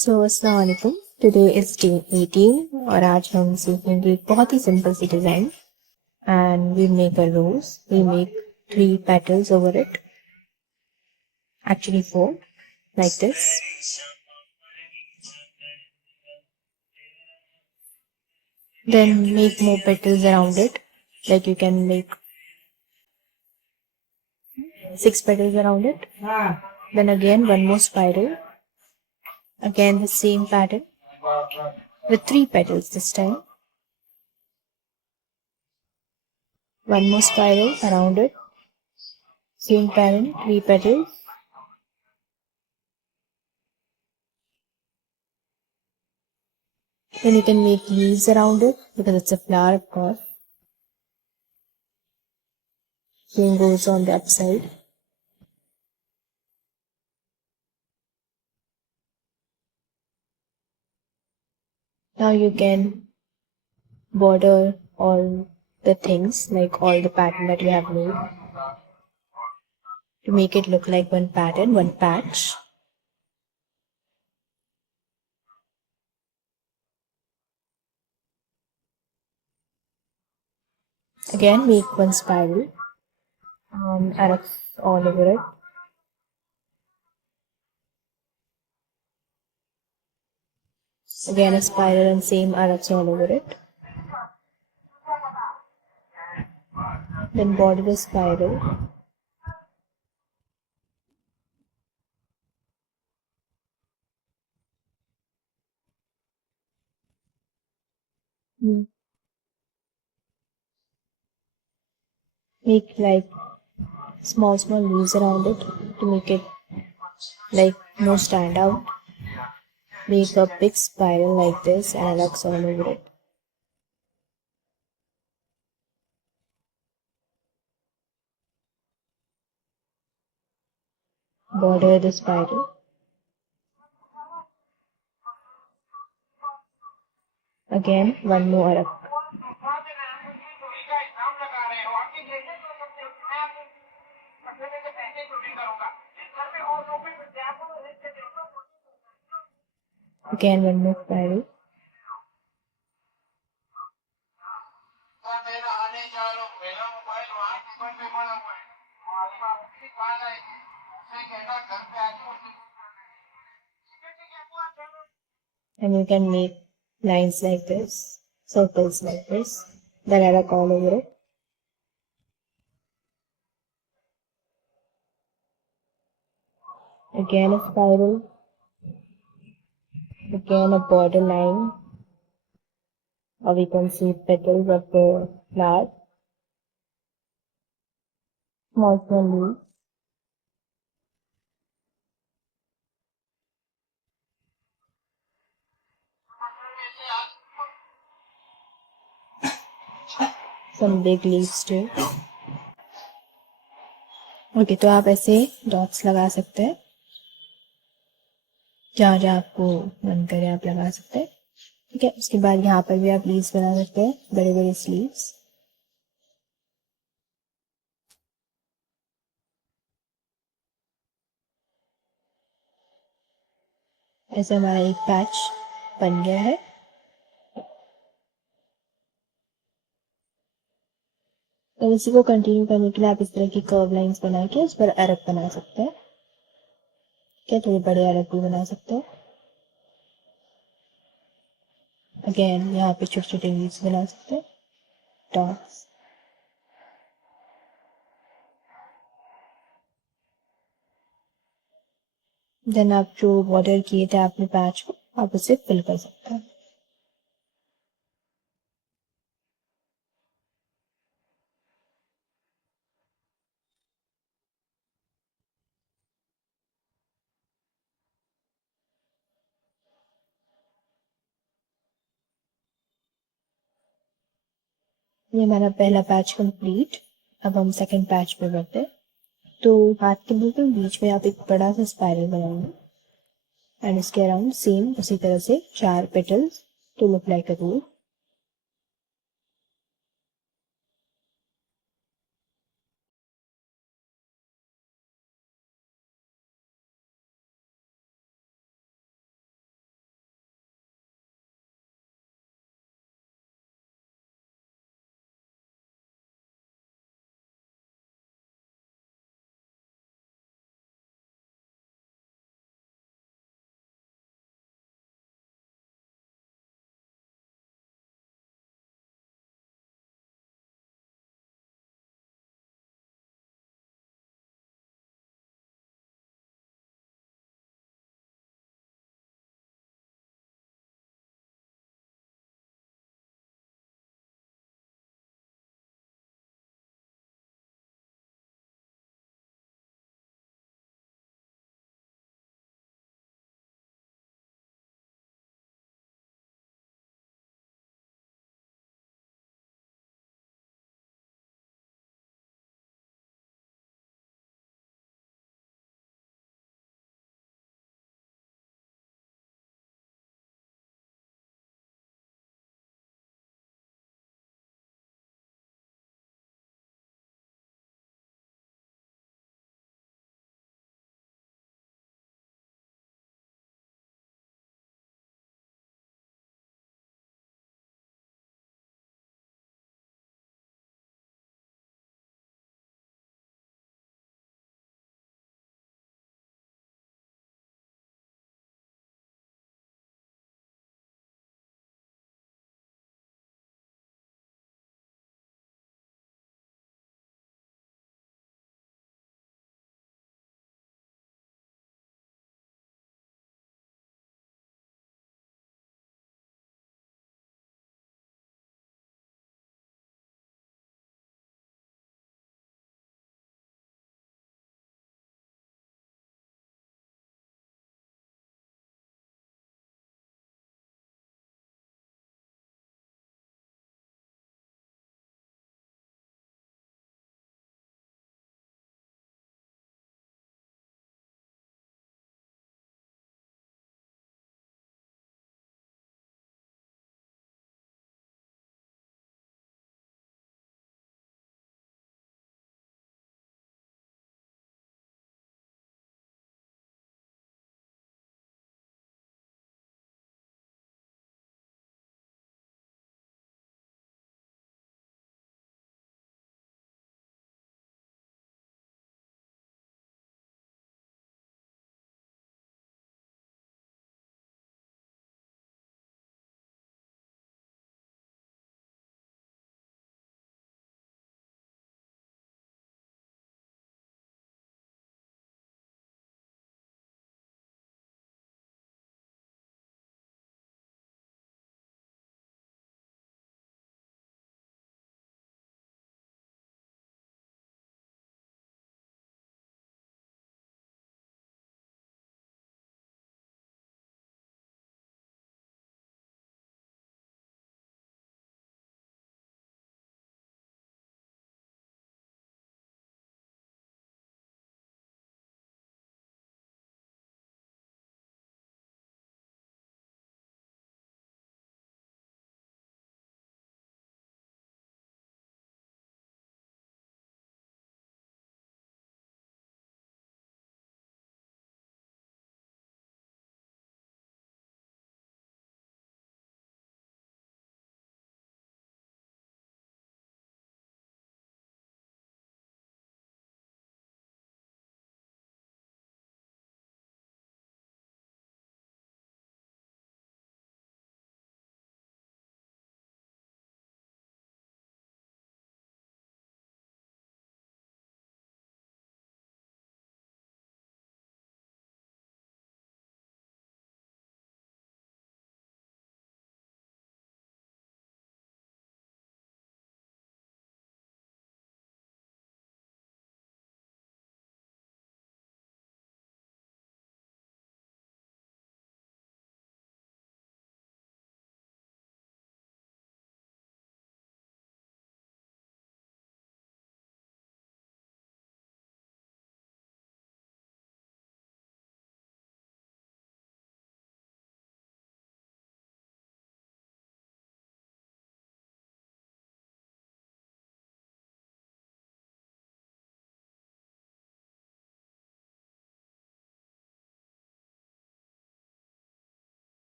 सो अस्सलाम वालेकुम। Today is day 18 और आज हम सीखेंगे एक बहुत ही सिंपल सी design and we make a rose. We make 3 petals over it, actually 4, like this. Then make more petals around it, like you can make 6 petals around it. Then again one more spiral, again the same pattern with 3 petals this time. One more spiral around it, same pattern, 3 petals. Then you can make leaves around it because it's a flower, of course. Same goes on the upside. Now you can border all the things, like all the pattern that you have made, to make it look like one pattern, one patch. Again, make one spiral, arcs all over it. Again a spiral and same arcs all over it. Then border the spiral. Make like small leaves around it to make it like more stand out. Make a big spiral like this and arcs all over it. Border the spiral. Again one more arc. Again one more spiral. And you can make lines like this, circles like this, that arc all over it. Again a spiral. Again a border line, or we can see petals of the flower. Small leaves. Some big leaves too. Okay, तो आप ऐसे dots लगा सकते हैं, जहाँ जहाँ आपको मन करे आप लगा सकते हैं। ठीक है, उसके बाद यहाँ पर भी आप लीव्स बना सकते हैं, बड़े बड़े स्लीव्स। ऐसे हमारा एक पैच बन गया है। तो इसी को कंटिन्यू करने के लिए आप इस तरह की कर्व लाइंस बना के उस पर अर्क बना सकते हैं। क्या थोड़े बड़े अर्क भी बना सकते हैं। अगेन यहाँ पे छोटे छोटे लीव्स बना सकते हैं, डॉट्स। देन आप जो बॉर्डर किए थे आपने पैच को, आप उसे फिल कर सकते हैं। ये हमारा पहला पैच कंप्लीट। अब हम सेकंड पैच पे बढ़ते हैं। तो हाथ के बिल्कुल बीच में आप एक बड़ा सा स्पाइरल बनाएंगे एंड इसके अराउंड सेम उसी तरह से 4 petals to look like a rose.